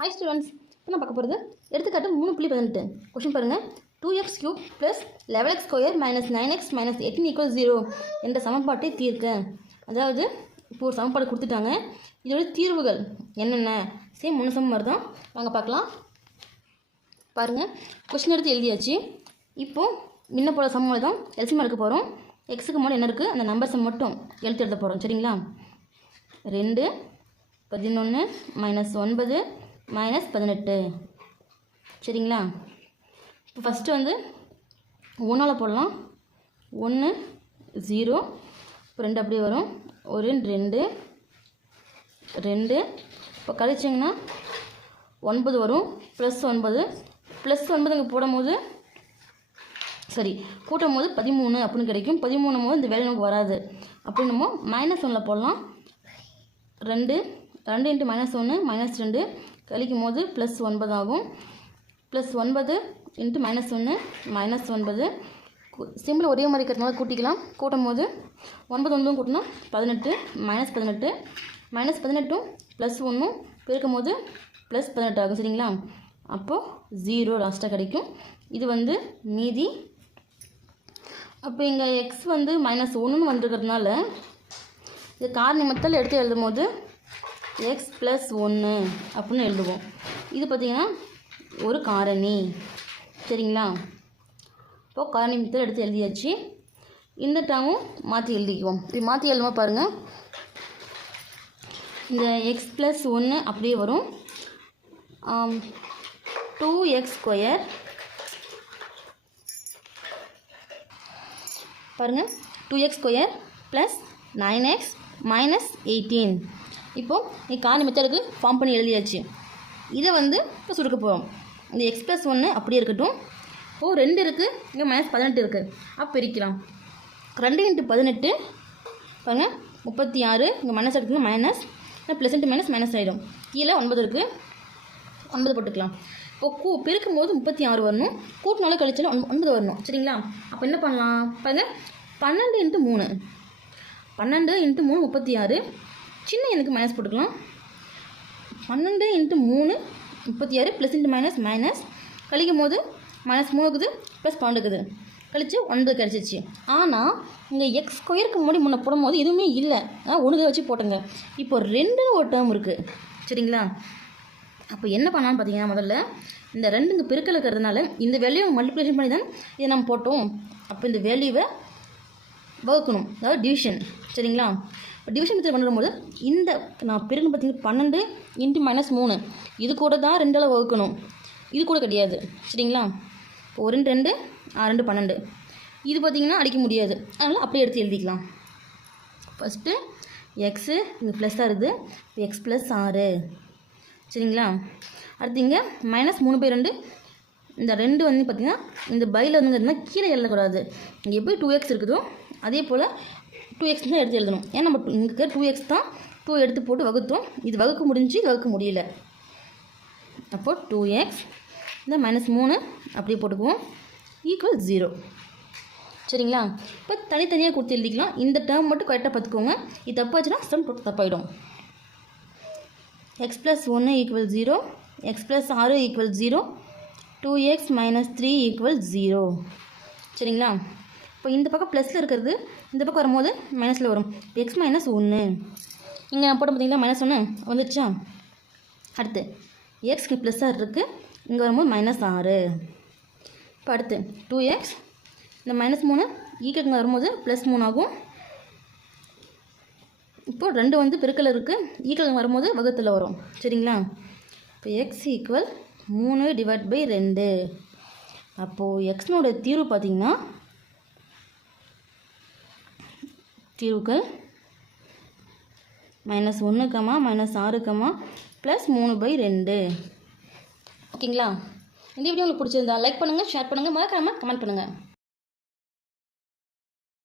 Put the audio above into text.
Hi students இப்போ நான் பார்க்க போகிறது எடுத்துக்காட்டு மூணு புள்ளி பதினெட்டு. கொஷின் பாருங்கள் two x cube plus eleven x square minus nine x minus eighteen equal zero என்ற சமன்பாட்டை தீர்க்க. அதாவது இப்போ ஒரு சமன்பாடு கொடுத்துட்டாங்க. இதோட தீர்வுகள் என்னென்ன? சேம் மூணு சமம் மாதிரி தான் வாங்க பார்க்கலாம். பாருங்கள் கொஷின் எடுத்து எழுதியாச்சு. இப்போது முன்ன போல சமம் தான் எல்சிஎம் எடுக்க போகிறோம் எக்ஸுக்கு மட்டும் என்ன இருக்குது அந்த நம்பர்ஸை மட்டும் எழுத்து எழுத போகிறோம் சரிங்களா? ரெண்டு பதினொன்று மைனஸ் ஒன்பது மைனஸ் பதினெட்டு. சரிங்களா? இப்போ ஃபஸ்ட்டு வந்து ஒன்றால் போடலாம். ஒன்று ஜீரோ இப்போ ரெண்டு அப்படியே வரும். ஒரு ரெண்டு. ரெண்டு. இப்போ கழிச்சிங்கன்னா ஒன்பது வரும். ப்ளஸ் ஒன்பது. ப்ளஸ் ஒன்பது இங்கே போடும்போது சரி கூட்டும் போது பதிமூணு அப்படின்னு கிடைக்கும். பதிமூணு போது இந்த வேலை நமக்கு வராது. அப்படின்னமோ மைனஸ் ஒன்றில் போடலாம். ரெண்டு. ரெண்டு இன்ட்டு மைனஸ் ஒன்று மைனஸ் ரெண்டு. கழிக்கும் போது ப்ளஸ் ஒன்பது ஆகும். ப்ளஸ் ஒன்பது இன்ட்டு மைனஸ் ஒன்று மைனஸ் ஒன்பது. சிம்பிள் ஒரே மாதிரி இருக்கிறதுனால கூட்டிக்கலாம். கூட்டும் போது ஒன்பது ஒன்றும் கூட்டினா பதினெட்டு மைனஸ் பதினெட்டு. மைனஸ் பதினெட்டும் ப்ளஸ் ஒன்றும் பெருக்கும் போது ப்ளஸ் பதினெட்டு ஆகும். சரிங்களா? அப்போது ஜீரோ லாஸ்ட்டாக கிடைக்கும். இது வந்து மீதி. அப்போ இங்கே எக்ஸ் வந்து மைனஸ் ஒன்றுன்னு வந்துருக்கிறதுனால இது கார் நிமித்தல் எடுத்து எழுதும் போது எக்ஸ் ப்ளஸ் ஒன்று அப்படின்னு எழுதுவோம். இது பார்த்திங்கன்னா ஒரு காரணி. சரிங்களா? இப்போது காரணி மித்தல் எடுத்து எழுதியாச்சு. இந்த டேமும் மாற்றி எழுதிக்குவோம். இது மாற்றி எழுதுமா பாருங்கள் இந்த எக்ஸ் ப்ளஸ் ஒன்று அப்படியே வரும். டூ எக்ஸ் ஸ்கொயர் பாருங்கள் two x square plus nine x minus eighteen இப்போது நீ காணி மெத்தடுக்கு ஃபார்ம் பண்ணி எழுதியாச்சு. இதை வந்து இப்போ சுருக்க போகிறோம் இந்த எக்ஸ் ப்ளஸ் ஒன்று அப்படியே இருக்கட்டும். ஓ ரெண்டு இருக்குது இங்கே மைனஸ் பதினெட்டு இருக்குது அப்போ பிரிக்கலாம். ரெண்டு இன்ட்டு பதினெட்டு பாருங்க முப்பத்தி ஆறு இங்கே மைனஸ் எடுத்துங்க minus plus into minus minus ஆகிடும் கீழே ஒன்பது இருக்குது ஒன்பது போட்டுக்கலாம். இப்போ கூ பெருக்கும் போது முப்பத்தி ஆறு வரணும். கூட்டினாலும் கழிச்சாலும் ஒன் ஒன்பது வரணும். சரிங்களா? அப்போ என்ன பண்ணலாம்? பாருங்க பன்னெண்டு இன்ட்டு மூணு. பன்னெண்டு இன்ட்டு மூணு முப்பத்தி ஆறு சின்ன எனக்கு மைனஸ் போட்டுக்கலாம். பன்னெண்டு இன்ட்டு மூணு முப்பத்தி ஆறு ப்ளஸ் இன்ட்டு மைனஸ் மைனஸ் கழிக்கும் போது மைனஸ் மூணு இருக்குது ப்ளஸ் பன்னெண்டு இருக்குது. கழித்து ஒன்பது கிடச்சிச்சு. ஆனால் இங்கே எக்ஸ் ஸ்கொயருக்கு முன்னாடி முன்ன போடும்போது எதுவுமே இல்லை. ஆனால் ஒன்று வச்சு போட்டுங்க. இப்போ ரெண்டுன்னு ஒரு டேர்ம் இருக்குது சரிங்களா? அப்போ என்ன பண்ணான்னு பார்த்தீங்கன்னா முதல்ல இந்த ரெண்டுங்க பெருக்கல் இருக்கிறதுனால இந்த வேல்யூவை மல்டிப்ளேஷன் பண்ணி தான் இதை நம்ம போட்டோம். அப்போ இந்த வேல்யூவை வகுக்கணும். அதாவது டிவிஷன் சரிங்களா? டிவிஷன் மெத்தட் பண்ணும்போது இந்த நான் பெருக்கணும் பார்த்தீங்கன்னா பன்னெண்டு இன்ட்டு மைனஸ் மூணு. இது கூட தான் ரெண்டால் வகுக்கணும். இது கூட கிடையாது. சரிங்களா? இப்போ ஒரு ரெண்டு ரெண்டு ஆ ரெண்டு பன்னெண்டு. இது பார்த்திங்கன்னா அடிக்க முடியாது. அதனால் அப்படியே எடுத்து எழுதிக்கலாம். ஃபஸ்ட்டு எக்ஸு இங்கே ப்ளஸ்ஸாக இருக்குது. இப்போ எக்ஸ் ப்ளஸ் ஆறு. சரிங்களா? அடுத்து இங்கே மைனஸ் மூணு பை ரெண்டு. இந்த ரெண்டு வந்து பார்த்திங்கன்னா இந்த பையில் வந்து பார்த்தீங்கன்னா கீழே எழுதக்கூடாது. இங்கே எப்படி டூ எக்ஸ் இருக்குதோ அதே போல் டூ எக்ஸ் தான் எடுத்து எழுதணும். ஏன்னா நம்ம இங்கே டூ எக்ஸ் தான் டூ எடுத்து போட்டு வகுத்தோம். இது வகுக்க முடிஞ்சு இது வகுக்க முடியல. அப்போ டூ எக்ஸ் இந்த மைனஸ் மூணு அப்படியே போட்டுக்குவோம். ஈக்குவல் ஜீரோ சரிங்களா? இப்போ தனித்தனியாக கொடுத்து எழுதிக்கலாம். இந்த டேர்ம் மட்டும் கரெக்டாக பார்த்துக்கோங்க. இது தப்பாச்சுன்னா சம் தப்பாயிடும். எக்ஸ் ப்ளஸ் ஒன்று ஈக்குவல் ஜீரோ எக்ஸ் ப்ளஸ் ஆறு equal zero two x minus three equal zero சரிங்களா? இப்போ இந்த பக்கம் ப்ளஸில் இருக்கிறது இந்த பக்கம் வரும்போது மைனஸில் வரும். எக்ஸ் மைனஸ் ஒன்று இங்கே நான் போட்ட பார்த்தீங்களா மைனஸ் ஒன்று வந்துடுச்சா? அடுத்து எக்ஸ்க்கு ப்ளஸ்ஸாக இருக்குது இங்கே வரும்போது மைனஸ் ஆறு. இப்போ அடுத்து டூ எக்ஸ் இந்த மைனஸ் மூணு e ஈக்குங்க வரும்போது ப்ளஸ் மூணு ஆகும். இப்போது ரெண்டு வந்து பெருக்கல் இருக்குது ஈக்குவல் e வரும்போது வகுத்தில் வரும். சரிங்களா? இப்போ எக்ஸ் ஈக்குவல் மூணு டிவைட் பை ரெண்டு. அப்போது எக்ஸ்னோட தீர்வு பார்த்திங்கன்னா தீர்வுகள் மைனஸ் ஒன்று கமா மைனஸ் ஆறு கமா ப்ளஸ் மூணு பை ரெண்டு. ஓகேங்களா இந்த வீடியோ உங்களுக்கு பிடிச்சிருந்தா லைக் பண்ணுங்கள் ஷேர் பண்ணுங்கள் மறக்காமல் கமெண்ட் பண்ணுங்கள்